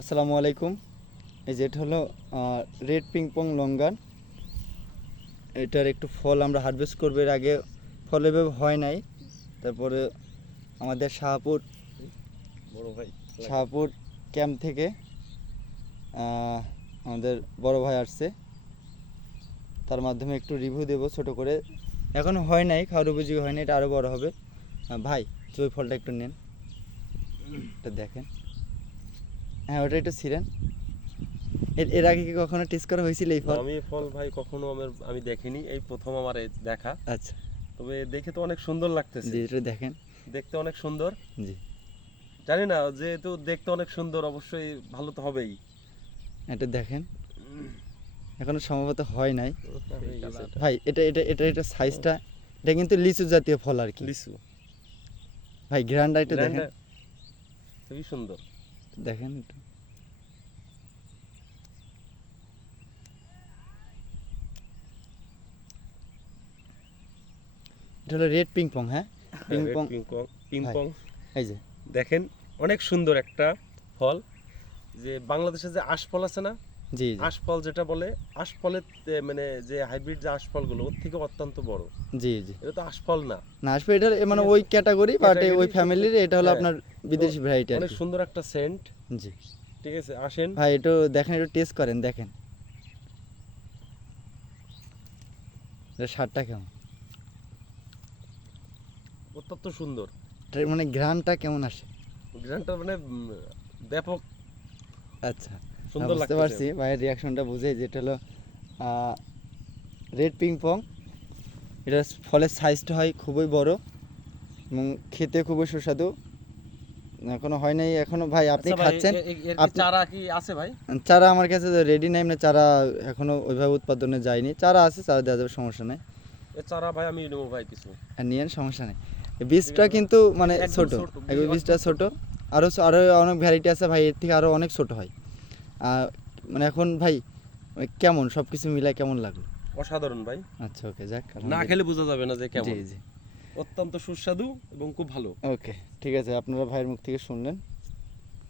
আসসালামু আলাইকুম। এই যে এটা হলো রেড পিংপং লঙ্গান এটার একটু ফল আমরা হারভেস্ট করব এর আগে ফল এভাবে হয় নাই। তারপরে আমাদের শাহপুর বড় ভাই শাহপুর ক্যাম্প থেকে আমাদের বড় ভাই আসছে। তার মাধ্যমে একটু রিভিউ দেবো ছোট করে। এখনও হয় নাই খাওয়ার উপযোগী হয়নি এটা আরও বড় হবে। ভাই ওই ফলটা একটু নেন। এটা দেখেন। হ্যাঁ ওটা একটু ছিলেন এর আগে কি কখনো টেস্ট করা হয়েছিল এই ফল? আমি ফল ভাই কখনো আমার আমি দেখিনি। এই প্রথম আমার দেখা। আচ্ছা। তবে দেখে তো অনেক সুন্দর লাগতেছে। জি এটা দেখেন। দেখতে অনেক সুন্দর। জি। জানি না যেহেতু দেখতে অনেক সুন্দর অবশ্যই ভালো তো হবেই। এটা দেখেন। এখনও সম্ভবত হয় নাই। ভাই এটা এটা এটা এটা সাইজটা এটা কিন্তু লিচু জাতীয় ফল আর কি। লিচু। ভাই গ্রান্ডা এটা দেখেন খুবই সুন্দর। দেখেন একটু এটা হলো রেড পিংপং হ্যাঁ? Ping pong ping pong ping pong এই যে। দেখেন অনেক সুন্দর একটা ফল। যে বাংলাদেশে যে আশফল আছে না জি আশফল যেটা বলে আশফলের মানে যে হাইব্রিড যে আশফলগুলো ওর থেকে অত্যন্ত বড়। জি জি। এটা তো আশফল না। না আসবে এটা মানে ওই ক্যাটাগরি বাট ওই ফ্যামিলির এটা হলো হ্যাঁ। আপনার বিদেশি ভ্যারাইটি অনেক সুন্দর একটা সেন্ট জি। ঠিক আছে আসেন। ভাই একটু দেখেন একটু টেস্ট করেন দেখেন। এটা স্বাদটা কেমন? অত্যন্ত সুন্দর। মানে গ্রানটা কেমন আসে? গ্রানটা মানে ব্যাপক। আচ্ছা। সুন্দর বুঝতে পারছি ভাইয়ের রিয়াকশনটা বুঝে যেটা হলো রেড পিংপং এটার ফলের সাইজটা হয় খুবই বড় এবং খেতে খুবই সুস্বাদু। এখনও হয় নাই এখনও ভাই আপনি আচ্ছা খাচ্ছেন। চারা কি আছে ভাই? চারা আমার কাছে রেডি নাই মানে চারা এখনও ওইভাবে উৎপাদনে যায়নি। চারা আছে চারা দেওয়া যাবে সমস্যা নাই। চারা ভাই আমি নেব ভাই কিছু। আর নিয়েন সমস্যা নেই। এই বীজটা কিন্তু মানে ছোট বীজটা ছোট। আরও আরও অনেক ভ্যারাইটি আছে ভাই এর থেকে আরও অনেক ছোট হয়। মানে এখন ভাই মানে কেমন? সব কিছু মিলায় কেমন লাগল? অসাধারণ ভাই। আচ্ছা ওকে যাক না খেলে বোঝা যাবে না যে কেমন। জি জি। অত্যন্ত সুস্বাদু এবং খুব ভালো। ওকে ঠিক আছে আপনারা ভাইয়ের মুখ থেকে শুনলেন।